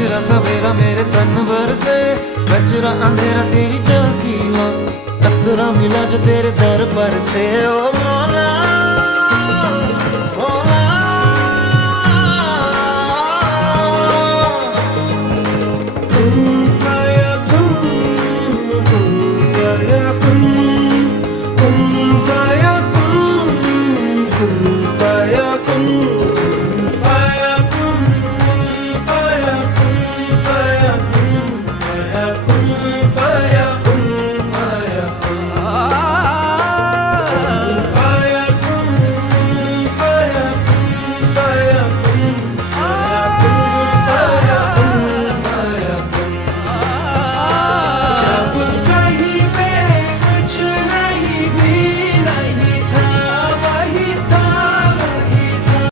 गजरा सवेरा मेरे तन भर से, गजरा अंधेरा तेरी चलती ला, कतरा मिला जो तेरे दर पर से। ओ मौला